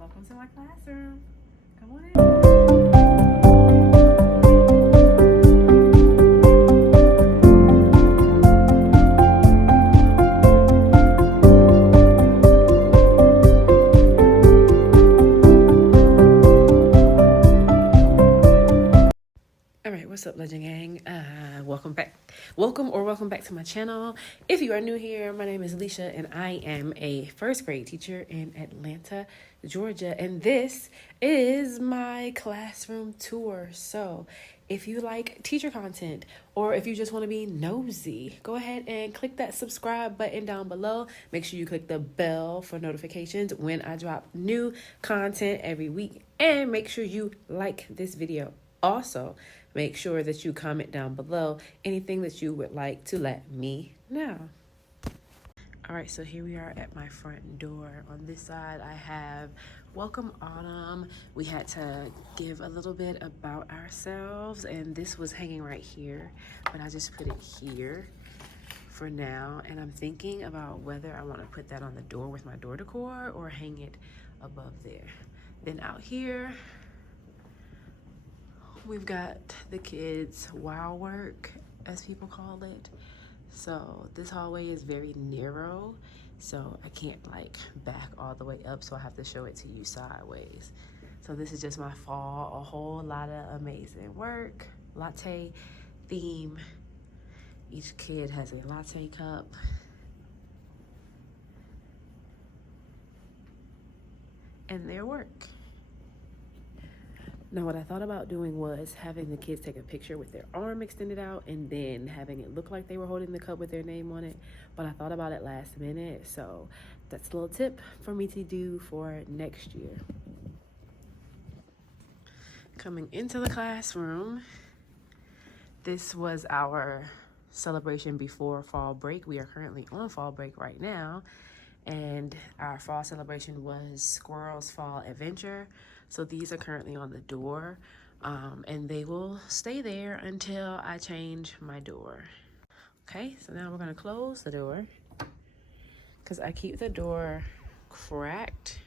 Welcome to my classroom. Come on in. What's up, Legend Gang? Welcome back to my channel. If you are new here, my name is Alicia and I am a first grade teacher in Atlanta, Georgia, and this is my classroom tour. So if you like teacher content or if you just want to be nosy, go ahead and click that subscribe button down below. Make sure you click the bell for notifications when I drop new content every week, and make sure you like this video. Also, make sure that you comment down below anything that you would like to let me know. All right, so here we are at my front door. On this side, I have Welcome Autumn. We had to give a little bit about ourselves, and this was hanging right here, but I just put it here for now. And I'm thinking about whether I want to put that on the door with my door decor or hang it above there. Then out here, we've got the kids' wow work, as people call it. So this hallway is very narrow, so I can't like back all the way up, so I have to show it to you sideways. So this is just my fall, a whole lot of amazing work, latte theme. Each kid has a latte cup. And their work. Now, what I thought about doing was having the kids take a picture with their arm extended out and then having it look like they were holding the cup with their name on it. But I thought about it last minute, so that's a little tip for me to do for next year. Coming into the classroom, this was our celebration before fall break. We are currently on fall break right now, and our fall celebration was Squirrel's Fall Adventure. So these are currently on the door, and they will stay there until I change my door. Okay, so now we're gonna close the door because I keep the door cracked.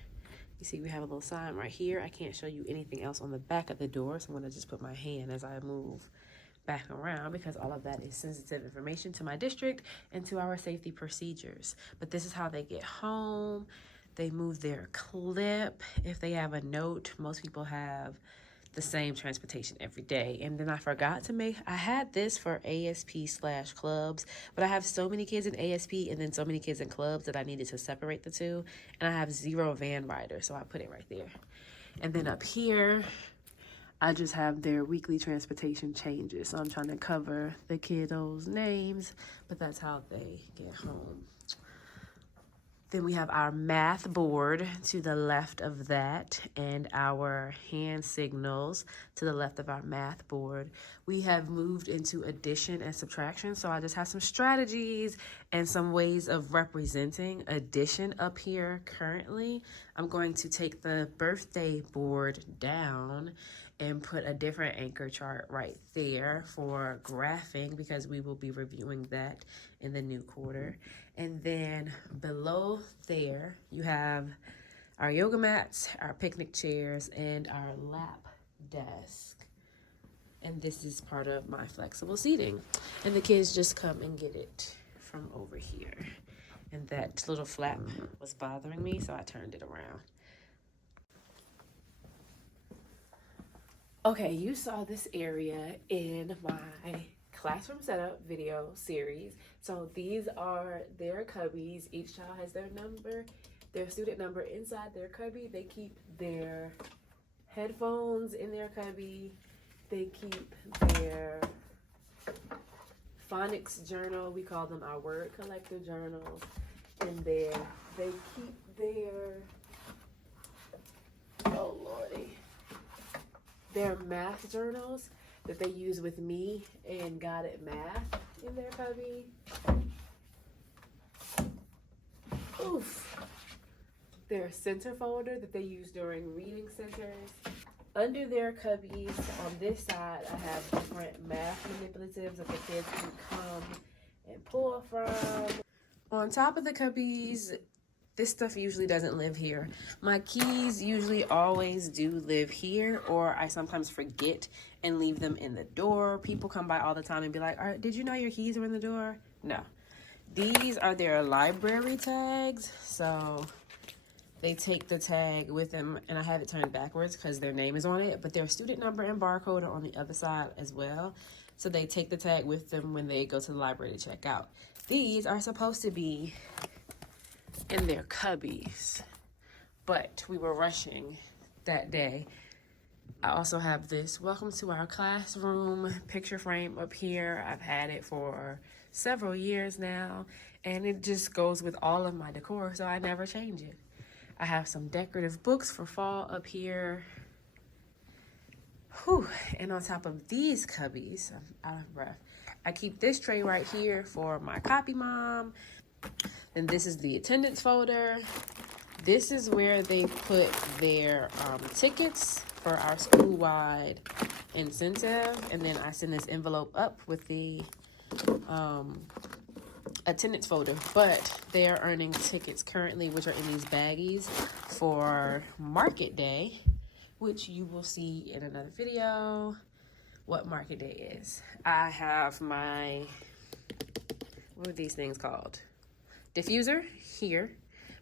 You see we have a little sign right here. I can't show you anything else on the back of the door, so I'm gonna just put my hand as I move back around because all of that is sensitive information to my district and to our safety procedures. But this is how they get home. They move their clip. If they have a note, most people have the same transportation every day. And then I forgot to I had this for ASP/clubs, but I have so many kids in ASP and then so many kids in clubs that I needed to separate the two. And I have 0 van riders, so I put it right there. And then up here, I just have their weekly transportation changes. So I'm trying to cover the kiddos' names, but that's how they get home. Then we have our math board to the left of that and our hand signals to the left of our math board. We have moved into addition and subtraction, so I just have some strategies and some ways of representing addition up here currently. I'm going to take the birthday board down and put a different anchor chart right there for graphing because we will be reviewing that in the new quarter. And then below there, you have our yoga mats, our picnic chairs, and our lap desk. And this is part of my flexible seating. And the kids just come and get it from over here. And that little flap was bothering me, so I turned it around. Okay, you saw this area in my classroom setup video series. So these are their cubbies. Each child has their number, their student number inside their cubby. They keep their headphones in their cubby. They keep their phonics journal. We call them our word collector journals in there. They keep their, oh lordy, their math journals that they use with me and Guided Math in their cubby. Oof. Their center folder that they use during reading centers. Under their cubbies, on this side, I have different math manipulatives that the kids can come and pull from. On top of the cubbies, this stuff usually doesn't live here. My keys usually always do live here, or I sometimes forget and leave them in the door. People come by all the time and be like, did you know your keys are in the door? No. These are their library tags. So they take the tag with them, and I have it turned backwards because their name is on it, but their student number and barcode are on the other side as well. So they take the tag with them when they go to the library to check out. These are supposed to be in their cubbies, but we were rushing that day. I also have this welcome to our classroom picture frame up here. I've had it for several years now, and it just goes with all of my decor, so I never change it. I have some decorative books for fall up here. Whew. And on top of these cubbies, I'm out of breath, I keep this tray right here for my copy mom. And this is the attendance folder. This is where they put their tickets for our school-wide incentive. And then I send this envelope up with the attendance folder. But they are earning tickets currently, which are in these baggies for market day, which you will see in another video what market day is. I have my, what are these things called? Diffuser here,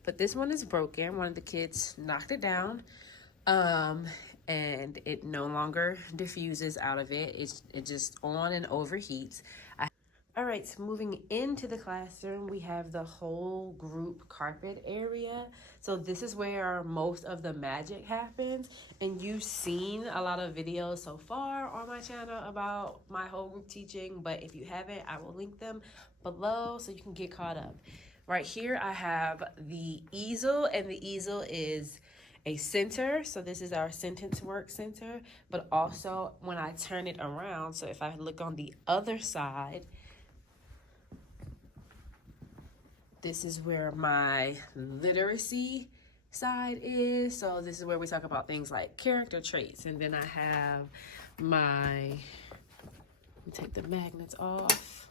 but this one is broken. One of the kids knocked it down, and it no longer diffuses out of it. It just on and overheats. All right, so moving into the classroom, we have the whole group carpet area. So this is where most of the magic happens. And you've seen a lot of videos so far on my channel about my whole group teaching. But if you haven't, I will link them below so you can get caught up. Right here, I have the easel, and the easel is a center. So this is our sentence work center. But also when I turn it around, so if I look on the other side, this is where my literacy side is. So this is where we talk about things like character traits. And then I have my, let me take the magnets off,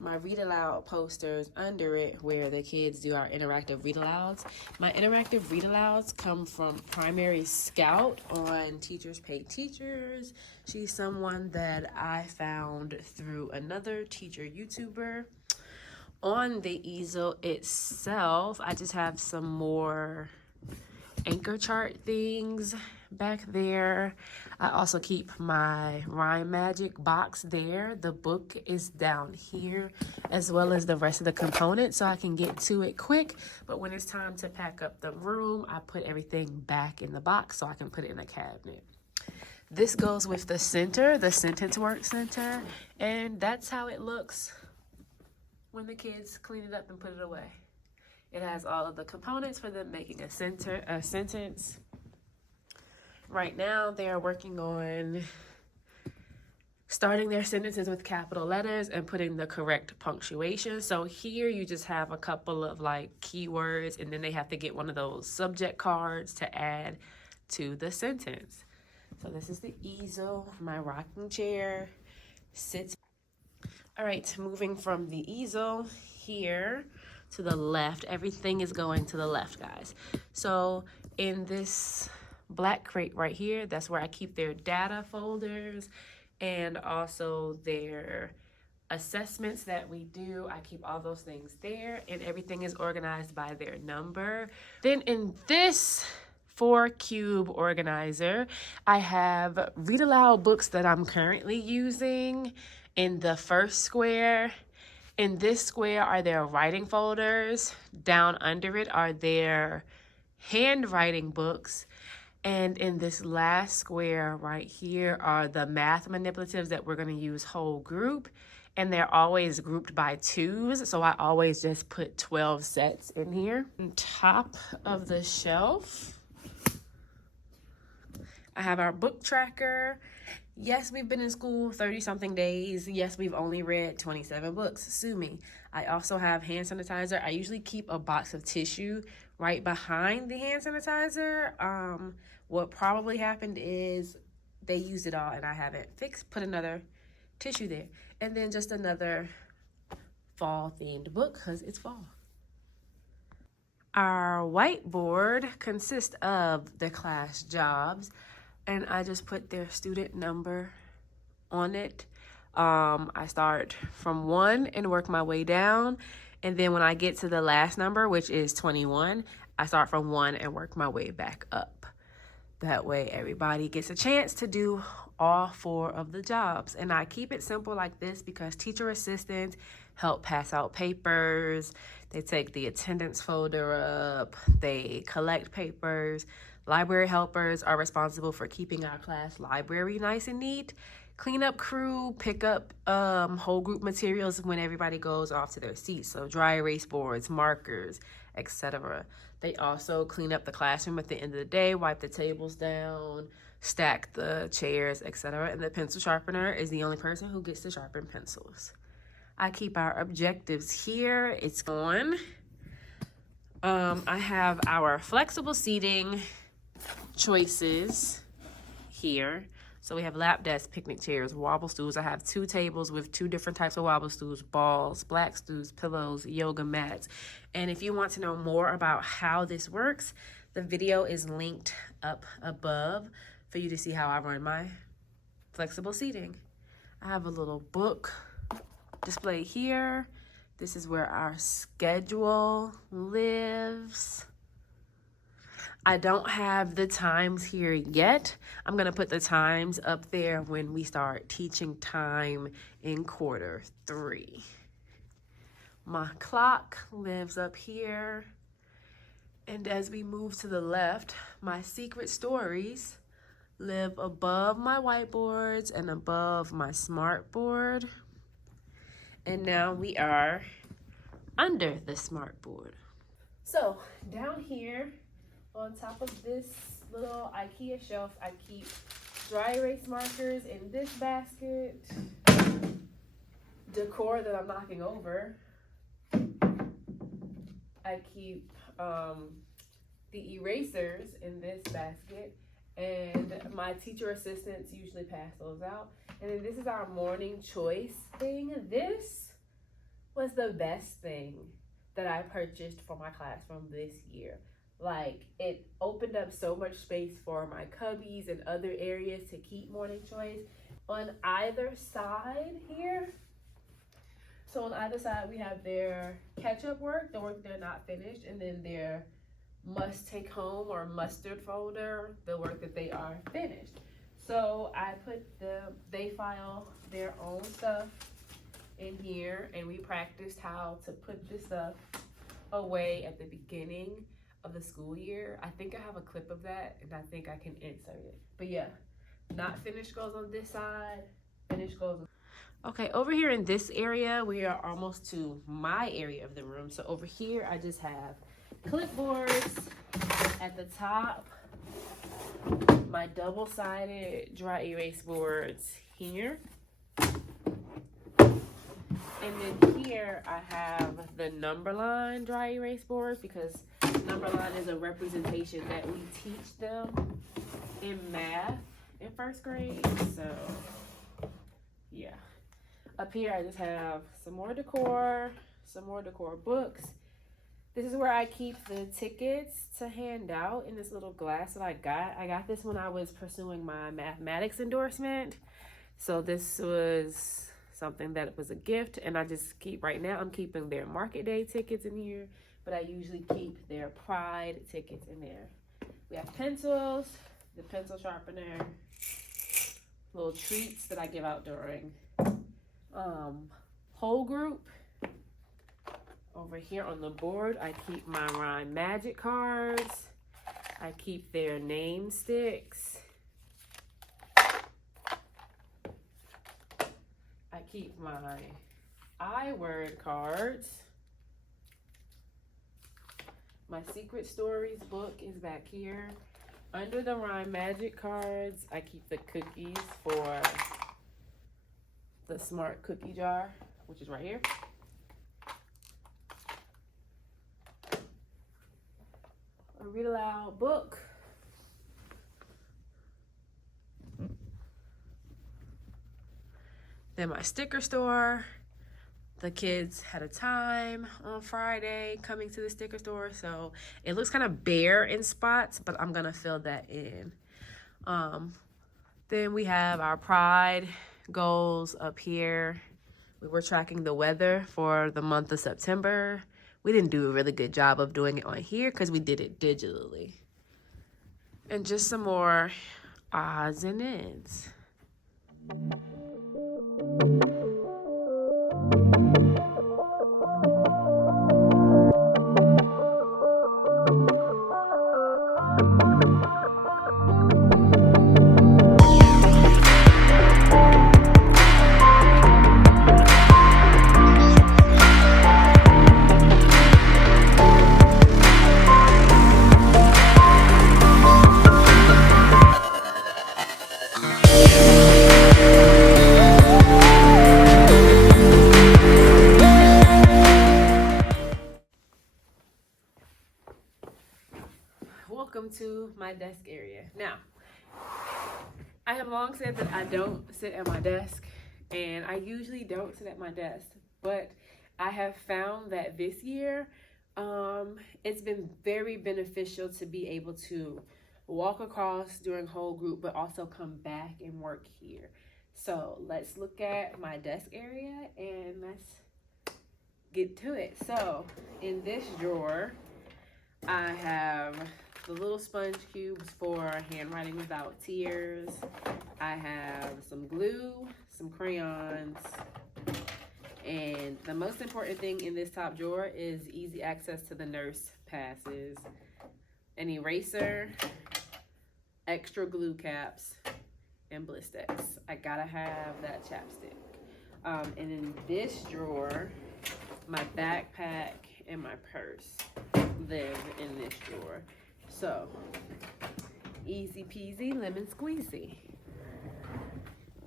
my read aloud posters under it where the kids do our interactive read alouds. My interactive read alouds come from Primary Scout on Teachers Pay Teachers. She's someone that I found through another teacher YouTuber. On the easel itself, I just have some more anchor chart things back there. I also keep my Rhyme Magic box there. The book is down here, as well as the rest of the components, so I can get to it quick. But when it's time to pack up the room, I put everything back in the box so I can put it in the cabinet. This goes with the center, the sentence work center, and that's how it looks when the kids clean it up and put it away. It has all of the components for them making a sentence. Right now, they are working on starting their sentences with capital letters and putting the correct punctuation. So here you just have a couple of like keywords, and then they have to get one of those subject cards to add to the sentence. So this is the easel. My rocking chair sits. All right, moving from the easel here to the left. Everything is going to the left, guys. So in this black crate right here, that's where I keep their data folders and also their assessments that we do. I keep all those things there, and everything is organized by their number. Then in this 4-cube organizer, I have read aloud books that I'm currently using in the first square. In this square are their writing folders. Down under it are their handwriting books. And in this last square right here are the math manipulatives that we're going to use whole group. And they're always grouped by twos, so I always just put 12 sets in here. On top of the shelf, I have our book tracker. Yes, we've been in school 30-something days. Yes, we've only read 27 books. Sue me. I also have hand sanitizer. I usually keep a box of tissue right behind the hand sanitizer. What probably happened is they used it all and I haven't put another tissue there. And then just another fall-themed book because it's fall. Our whiteboard consists of the class jobs, and I just put their student number on it. I start from 1 and work my way down, and then when I get to the last number, which is 21, I start from 1 and work my way back up. That way everybody gets a chance to do all 4 of the jobs. And I keep it simple like this because teacher assistants help pass out papers, they take the attendance folder up, they collect papers. Library helpers are responsible for keeping our class library nice and neat. Cleanup crew pick up whole group materials when everybody goes off to their seats. So dry erase boards, markers, etc. They also clean up the classroom at the end of the day, wipe the tables down, stack the chairs, etc. And the pencil sharpener is the only person who gets to sharpen pencils. I keep our objectives here. It's on. I have our flexible seating choices here. So we have lap desks, picnic chairs, wobble stools. I have 2 tables with 2 different types of wobble stools, balls, black stools, pillows, yoga mats. And if you want to know more about how this works, the video is linked up above for you to see how I run my flexible seating. I have a little book display here. This is where our schedule lives. I don't have the times here yet. I'm gonna put the times up there when we start teaching time in quarter 3. My clock lives up here. And as we move to the left, my secret stories live above my whiteboards and above my smart board. And now we are under the smart board. So down here, on top of this little IKEA shelf, I keep dry erase markers in this basket, decor that I'm knocking over. I keep the erasers in this basket, and my teacher assistants usually pass those out. And then this is our morning choice thing. This was the best thing that I purchased for my classroom this year. Like, it opened up so much space for my cubbies and other areas to keep morning choice. On either side here, so on either side we have their catch-up work, the work they're not finished, and then their must-take home or mustard folder, the work that they are finished. So I put they file their own stuff in here, and we practiced how to put this stuff away at the beginning of the school year. I think I have a clip of that, and I think I can insert it. But yeah, not finished goes on this side, finished goes on. Okay, over here in this area, we are almost to my area of the room. So over here, I just have clipboards at the top, my double-sided dry erase boards here. And then here I have the number line dry erase board, because number line is a representation that we teach them in math in 1st grade. So yeah. Up here I just have some more decor books. This is where I keep the tickets to hand out in this little glass that I got. I got this when I was pursuing my mathematics endorsement. So this was something that was a gift, and I just keep, right now I'm keeping their market day tickets in here, but I usually keep their pride tickets in there. We have pencils, the pencil sharpener, little treats that I give out during whole group. Over here on the board, I keep my Rhyme Magic cards. I keep their name sticks. I keep my I-word cards. My Secret Stories book is back here. Under the Rhyme Magic cards, I keep the cookies for the Smart Cookie Jar, which is right here. A Read Aloud book. Then my sticker store, The kids had a time on Friday coming to the sticker store, so it looks kind of bare in spots, but I'm gonna fill that in. Then we have our Pride goals up here. We were tracking the weather for the month of September. We didn't do a really good job of doing it on here because we did it digitally. And just some more odds and ends. Welcome to my desk area. Now, I have long said that I don't sit at my desk, and I usually don't sit at my desk, but I have found that this year it's been very beneficial to be able to walk across during whole group, but also come back and work here. So let's look at my desk area and let's get to it. So in this drawer, I have the little sponge cubes for handwriting without tears. I have some glue, some crayons, and the most important thing in this top drawer is easy access to the nurse passes, an eraser, extra glue caps, and Blistex. I gotta have that chapstick. And in this drawer, my backpack and my purse live in this drawer. So, easy peasy, lemon squeezy.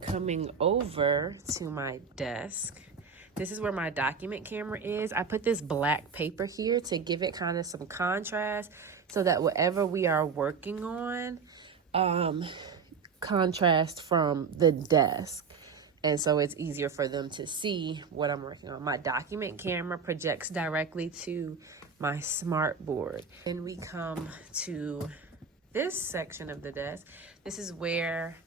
Coming over to my desk, this is where my document camera is. I put this black paper here to give it kind of some contrast so that whatever we are working on, contrast from the desk. And so it's easier for them to see what I'm working on. My document camera projects directly to my smart board. And we come to this section of the desk. This is where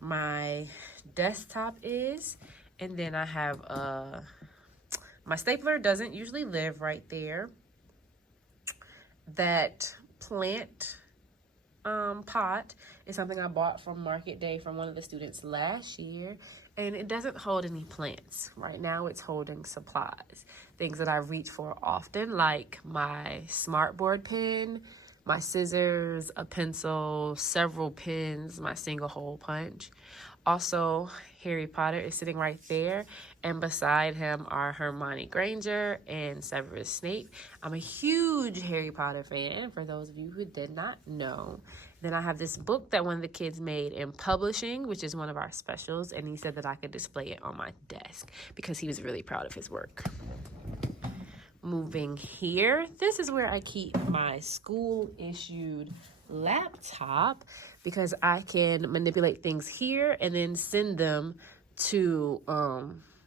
my desktop is. And then I have my stapler doesn't usually live right there. That plant pot is something I bought from Market Day from one of the students last year. And it doesn't hold any plants. Right now it's holding supplies. Things that I reach for often, like my smartboard pen, my scissors, a pencil, several pens, my single hole punch. Also, Harry Potter is sitting right there, and beside him are Hermione Granger and Severus Snape. I'm a huge Harry Potter fan, for those of you who did not know. Then I have this book that one of the kids made in publishing, which is one of our specials, and he said that I could display it on my desk because he was really proud of his work. Moving here, this is where I keep my school-issued laptop because I can manipulate things here and then send them to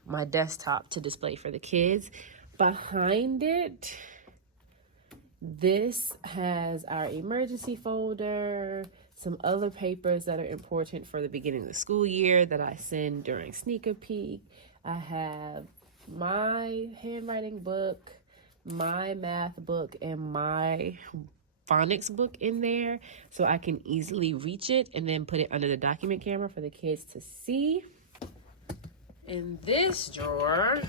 my desktop to display for the kids. Behind it, this has our emergency folder, some other papers that are important for the beginning of the school year that I send during sneak a peek. I have my handwriting book, my math book, and my phonics book in there so I can easily reach it and then put it under the document camera for the kids to see. In this drawer,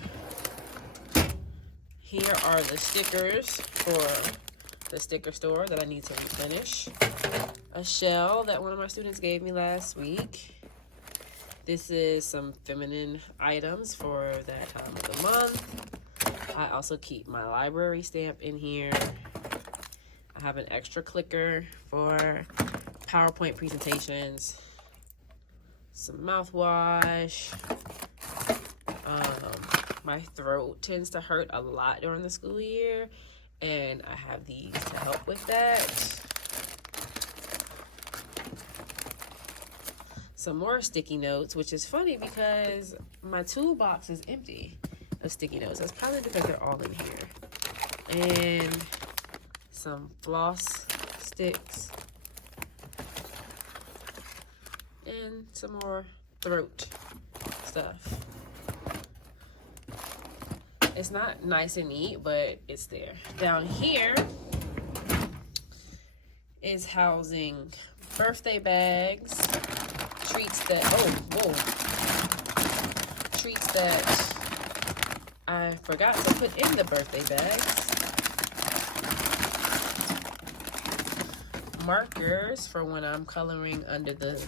here are the stickers for the sticker store that I need to refinish. A shell that one of my students gave me last week. This is some feminine items for that time of the month. I also keep my library stamp in here. I have an extra clicker for PowerPoint presentations. Some mouthwash. My throat tends to hurt a lot during the school year, and I have these to help with that. Some more sticky notes, which is funny because my toolbox is empty. of sticky notes. That's probably because they're all in here. And some floss sticks. And some more throat stuff. It's not nice and neat, but it's there. Down here is housing birthday bags, treats that, treats that I forgot to put in the birthday bags. Markers for when I'm coloring under the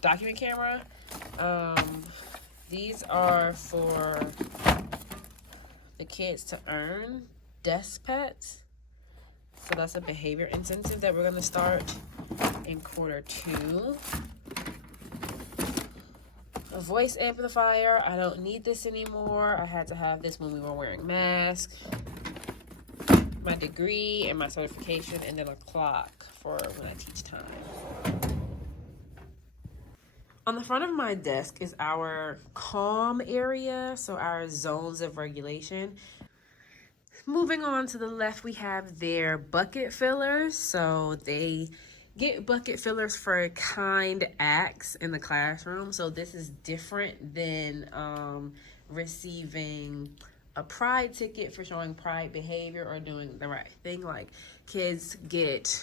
document camera. These are for the kids to earn desk pets. So that's a behavior incentive that we're going to start in Q2. A voice amplifier. I don't need this anymore. I had to have this when we were wearing masks. My degree and my certification, and then a clock for when I teach time. On the front of my desk is our calm area, so our zones of regulation. Moving on to the left, we have their bucket fillers. So they get bucket fillers for kind acts in the classroom. So this is different than receiving a pride ticket for showing pride behavior or doing the right thing. Like, kids get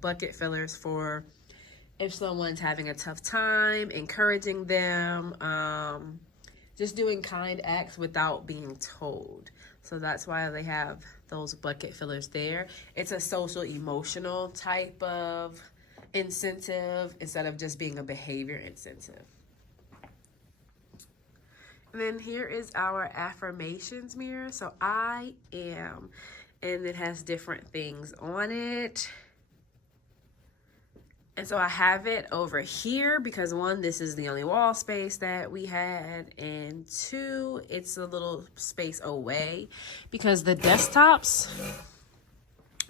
bucket fillers for if someone's having a tough time, encouraging them, just doing kind acts without being told. So that's why they have those bucket fillers there. It's a social emotional type of incentive instead of just being a behavior incentive. And then here is our affirmations mirror. So I am, and it has different things on it. And so I have it over here because, one, this is the only wall space that we had, and two, it's a little space away because the desktops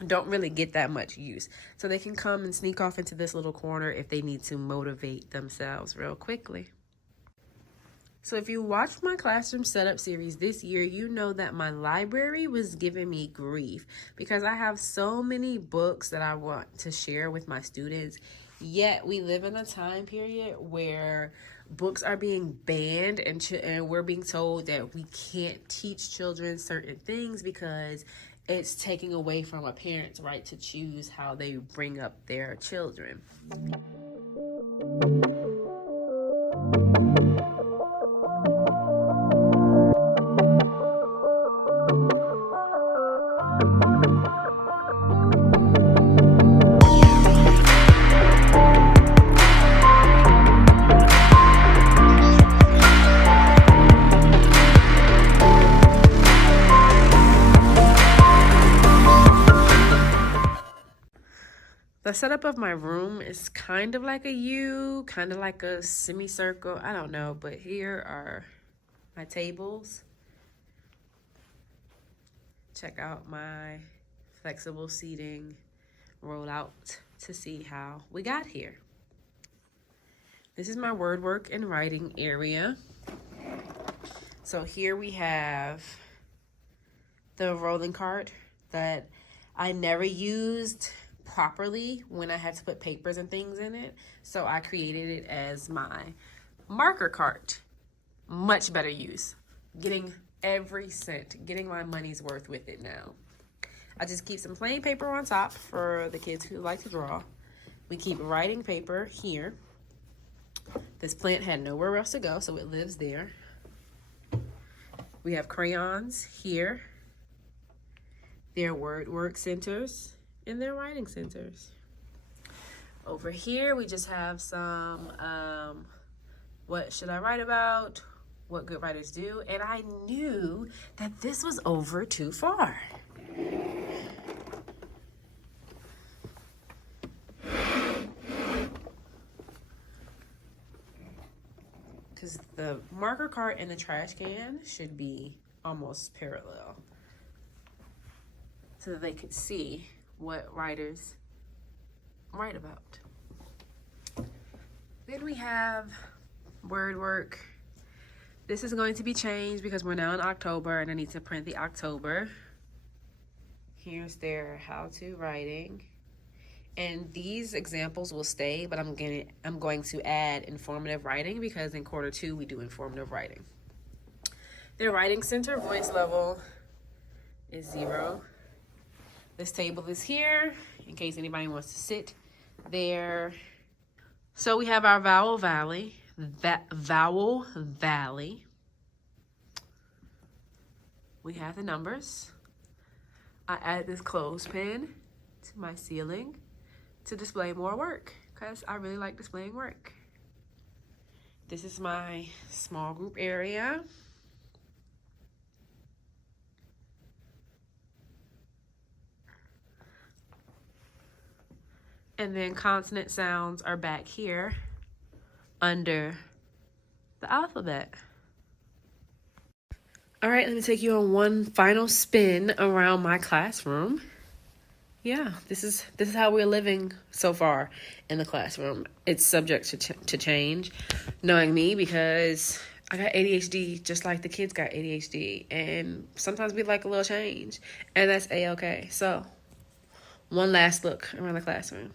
don't really get that much use. So they can come and sneak off into this little corner if they need to motivate themselves real quickly. So if you watched my classroom setup series this year, you know that my library was giving me grief because I have so many books that I want to share with my students. Yet we live in a time period where books are being banned and we're being told that we can't teach children certain things because it's taking away from a parent's right to choose how they bring up their children. The setup of my room is kind of like a U, kind of like a semicircle. I don't know, but here are my tables. Check out my flexible seating rollout to see how we got here. This is my word work and writing area. So here we have the rolling cart that I never used properly when I had to put papers and things in it. So I created it as my marker cart. Much better use. Getting every cent, getting my money's worth with it now. I just keep some plain paper on top for the kids who like to draw. We keep writing paper here. This plant had nowhere else to go, so it lives there. We have crayons here. Their word work centers and their writing centers. Over here, we just have some, what should I write about? What good writers do. And I knew that this was over too far. Because the marker cart and the trash can should be almost parallel so that they could see what writers write about. Then we have word work. This is going to be changed because we're now in October and I need to print the October. Here's their how-to writing. And these examples will stay, but I'm going to add informative writing because in quarter 2 we do informative writing. Their writing center voice level is 0. This table is here in case anybody wants to sit there. So we have our vowel valley, vowel valley. We have the numbers. I added this clothespin to my ceiling to display more work because I really like displaying work. This is my small group area. And then consonant sounds are back here under the alphabet. All right, let me take you on one final spin around my classroom. Yeah, this is how we're living so far in the classroom. It's subject to change, knowing me, because I got ADHD just like the kids got ADHD, and sometimes we like a little change, and that's A-okay. So, one last look around the classroom.